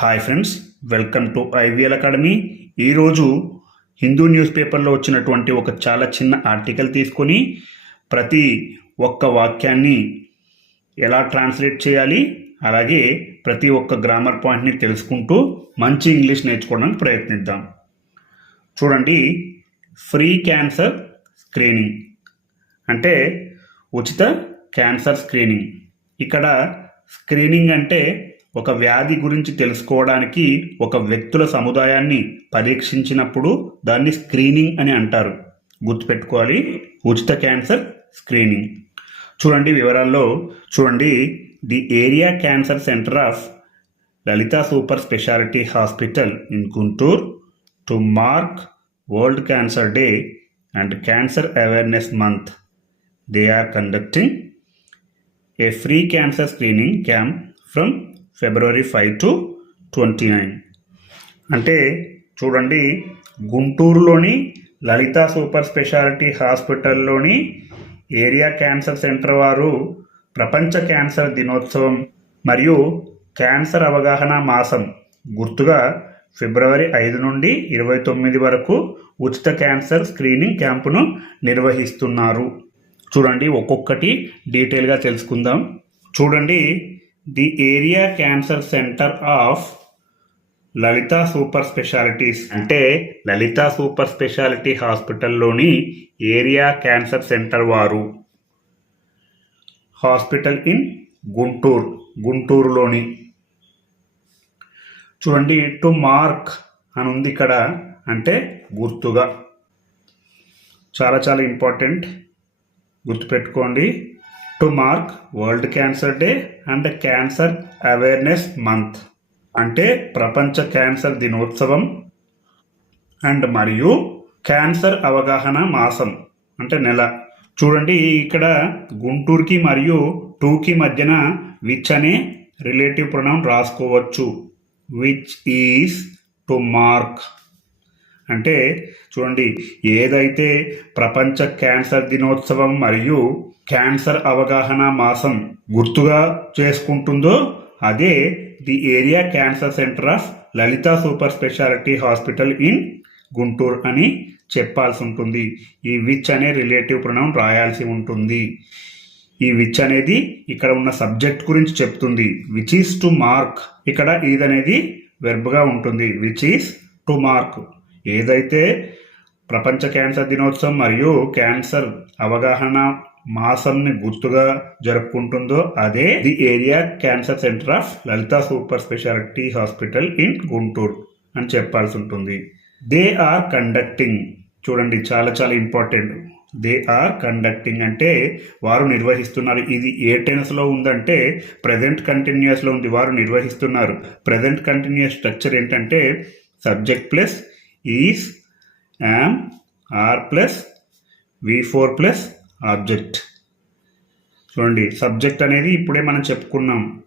Hi friends welcome to IVL academy ఈరోజు Hindu news పేపర్లో వచ్చినటువంటి ఒక చాలా చిన్న ఆర్టికల్ తీసుకొని ప్రతి ఒక్క వాక్యాన్ని ఎలా ట్రాన్స్లేట్ చేయాలి అలాగే ప్రతి ఒక్క గ్రామర్ పాయింట్ని తెలుసుకుంటూ మంచి ఇంగ్లీష్ నేర్చుకోవడానికి ప్రయత్నిద్దాం. చూడండి ఫ్రీ క్యాన్సర్ స్క్రీనింగ్ అంటే ఉచిత క్యాన్సర్ స్క్రీనింగ్ ఇక్కడ స్క్రీనింగ్ అంటే ఒక వ్యాధి గురించి తెలుసుకోవడానికి ఒక వ్యక్తుల సముదాయాన్ని పరీక్షించినప్పుడు దాన్ని స్క్రీనింగ్ అని అంటారు. గుర్తుపెట్టుకోవాలి. ఉచిత క్యాన్సర్ స్క్రీనింగ్ చూడండి వివరాల్లో. చూడండి. The area cancer centre of Lalitha super speciality hospital in Guntur to mark world cancer day and cancer awareness month. They are conducting a free cancer screening camp from February five to twenty nine. అంటే చూడండి గుంటూరులోని Lalitha super speciality హాస్పిటల్లోని area cancer centre వారు ప్రపంచ cancer దినోత్సవం మరియు cancer అవగాహన మాసం గుర్తుగా ఫిబ్రవరి ఐదు నుండి ఇరవై తొమ్మిది వరకు ఉచిత క్యాన్సర్ స్క్రీనింగ్ క్యాంపును నిర్వహిస్తున్నారు. చూడండి ఒక్కొక్కటి డీటెయిల్గా తెలుసుకుందాం. చూడండి the area cancer centre of Lalitha super specialities. అంటే లలిత సూపర్ స్పెషాలిటీ హాస్పిటల్లోని ఏరియా క్యాన్సర్ సెంటర్ వారు. హాస్పిటల్ ఇన్ గుంటూరు గుంటూరులోని. చూడండి టు మార్క్ అని ఉంది ఇక్కడ. అంటే గుర్తుగా. చాలా చాలా ఇంపార్టెంట్. గుర్తుపెట్టుకోండి. To mark world cancer day and cancer awareness month అంటే ప్రపంచ క్యాన్సర్ దినోత్సవం అండ్ మరియు క్యాన్సర్ అవగాహన మాసం అంటే నెల. చూడండి ఇక్కడ గుంటూరుకి మరియు టూకి మధ్యన విచ్ అనే రిలేటివ్ ప్రొనౌన్ రాసుకోవచ్చు విచ్ ఈస్ టు మార్క్ అంటే చూడండి ఏదైతే ప్రపంచ క్యాన్సర్ దినోత్సవం మరియు క్యాన్సర్ అవగాహన మాసం గుర్తుగా చేసుకుంటుందో అదే the area cancer centre of Lalitha super speciality hospital in Guntur అని చెప్పాల్సి ఉంటుంది. ఈ విచ్ అనే రిలేటివ్ ప్రొనౌన్ రాయాల్సి ఉంటుంది. ఈ విచ్ అనేది ఇక్కడ ఉన్న సబ్జెక్ట్ గురించి చెప్తుంది. Which is to mark. ఇక్కడ ఇది అనేది వెర్బ్గా ఉంటుంది. Which is to mark. ఏదైతే ప్రపంచ క్యాన్సర్ దినోత్సవం మరియు క్యాన్సర్ అవగాహన మాసంని గుర్తుగా జరుపుకుంటుందో అదే the area cancer centre of Lalitha super speciality hospital in Guntur అని చెప్పాల్సి ఉంటుంది. They are conducting. చూడండి చాలా చాలా ఇంపార్టెంట్. దే ఆర్ కండక్టింగ్ అంటే వారు నిర్వహిస్తున్నారు. ఇది ఏ టెన్స్లో ఉందంటే ప్రజెంట్ కంటిన్యూస్లో ఉంది. వారు నిర్వహిస్తున్నారు. ప్రజెంట్ కంటిన్యూస్ స్ట్రక్చర్ ఏంటంటే subject plus is am are plus V four plus object చూడండి సబ్జెక్ట్ అనేది ఇప్పుడే మనం చెప్పుకున్నాం.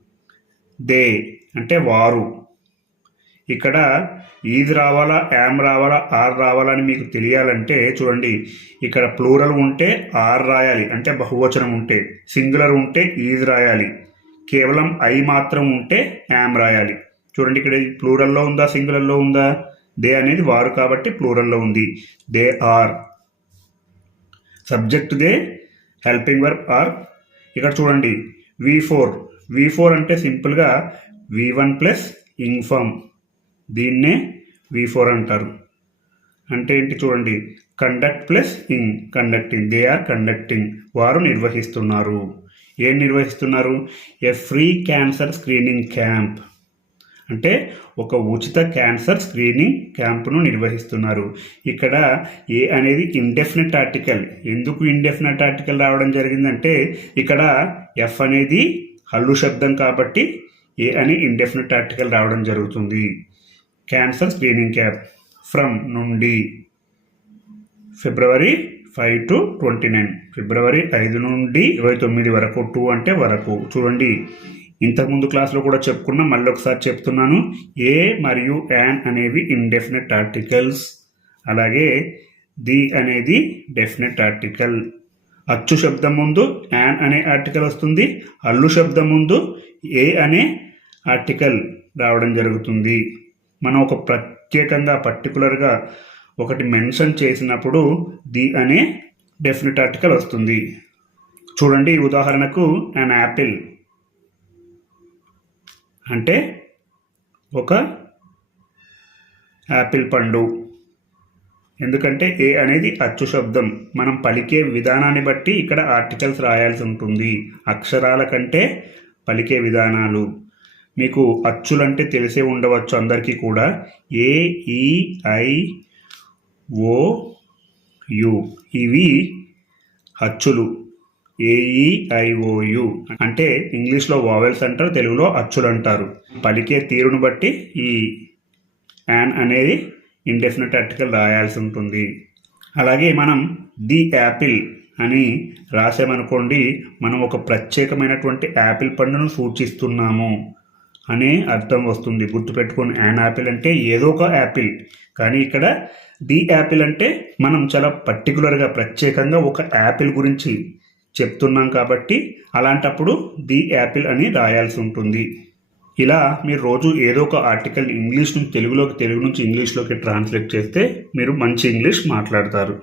దే అంటే వారు. ఇక్కడ ఈజ్ రావాలా యామ్ రావాలా ఆర్ రావాలా అని మీకు తెలియాలంటే చూడండి ఇక్కడ ప్లూరల్ ఉంటే ఆర్ రాయాలి అంటే బహువచనం ఉంటే. సింగులర్ ఉంటే ఈజ్ రాయాలి. కేవలం ఐ మాత్రం ఉంటే యామ్ రాయాలి. చూడండి ఇక్కడ ప్లూరల్లో ఉందా సింగులర్లో ఉందా? దే అనేది వారు కాబట్టి ప్లూరల్లో ఉంది. They are. Subject they helping work are. ఇక్కడ చూడండి వి ఫోర్. వి ఫోర్ అంటే సింపుల్గా వి వన్ ప్లస్ ఇన్ఫామ్ దీన్నే వి ఫోర్ అంటారు. అంటే ఏంటి చూడండి conduct plus ing conducting. They are conducting. వారు నిర్వహిస్తున్నారు. ఏం నిర్వహిస్తున్నారు? A free cancer screening camp. అంటే ఒక ఉచిత క్యాన్సర్ స్క్రీనింగ్ క్యాంపును నిర్వహిస్తున్నారు. ఇక్కడ ఏ అనేది ఇండెఫినెట్ ఆర్టికల్ ఎందుకు ఇండెఫినెట్ ఆర్టికల్ రావడం జరిగిందంటే ఇక్కడ ఎఫ్ అనేది హల్లు శబ్దం కాబట్టి ఏ అని ఇండెఫినెట్ ఆర్టికల్ రావడం జరుగుతుంది. Cancer screening camp. ఫ్రమ్ నుండి February five to twenty nine. ఫిబ్రవరి ఐదు నుండి ఇరవై తొమ్మిది వరకు టూ అంటే వరకు. చూడండి. ఇంతకుముందు క్లాస్లో కూడా చెప్పుకున్నా మళ్ళీ ఒకసారి చెప్తున్నాను. ఏ మరియు యాన్ అనేవి ఇండెఫినెట్ ఆర్టికల్స్ అలాగే ది అనేది డెఫినెట్ ఆర్టికల్ అచ్చు శబ్దం ముందు యాన్ అనే ఆర్టికల్ వస్తుంది. అల్లు శబ్దం ముందు ఏ అనే ఆర్టికల్ రావడం జరుగుతుంది. మనం ఒక ప్రత్యేకంగా పర్టికులర్గా ఒకటి మెన్షన్ చేసినప్పుడు ది అనే డెఫినెట్ ఆర్టికల్ వస్తుంది. చూడండి ఉదాహరణకు అన్ యాపిల్ అంటే ఒక యాపిల్ పండు. ఎందుకంటే ఏ అనేది అచ్చు శబ్దం. మనం పలికే విధానాన్ని బట్టి ఇక్కడ ఆర్టికల్స్ రాయాల్సి ఉంటుంది. అక్షరాల కంటే పలికే విధానాలు. మీకు అచ్చులంటే తెలిసే ఉండవచ్చు అందరికీ కూడా. ఏ ఈ ఐ ఓ యు. ఇవి అచ్చులు. ఏఈఐఓయు అంటే ఇంగ్లీష్లో వావెల్స్ అంటారు తెలుగులో అచ్చులు అంటారు. పలికే తీరును బట్టి ఈ యాన్ అనేది ఇండెఫినెట్ ఆర్టికల్ రాయాల్సి ఉంటుంది. అలాగే మనం ది యాపిల్ అని రాసామనుకోండి మనం ఒక ప్రత్యేకమైనటువంటి యాపిల్ పండును సూచిస్తున్నాము అనే అర్థం వస్తుంది. గుర్తుపెట్టుకొని యాన్ యాపిల్ అంటే ఏదో ఒక యాపిల్ కానీ ఇక్కడ ది యాపిల్ అంటే మనం చాలా పర్టికులర్గా ప్రత్యేకంగా ఒక యాపిల్ గురించి చెప్తున్నాం కాబట్టి అలాంటప్పుడు ది యాపిల్ అని రాయాల్సి ఉంటుంది. ఇలా మీరు రోజు ఏదో ఒక ఆర్టికల్ ఇంగ్లీష్ నుంచి తెలుగులోకి తెలుగు నుంచి ఇంగ్లీష్లోకి ట్రాన్స్లేట్ చేస్తే మీరు మంచి ఇంగ్లీష్ మాట్లాడతారు.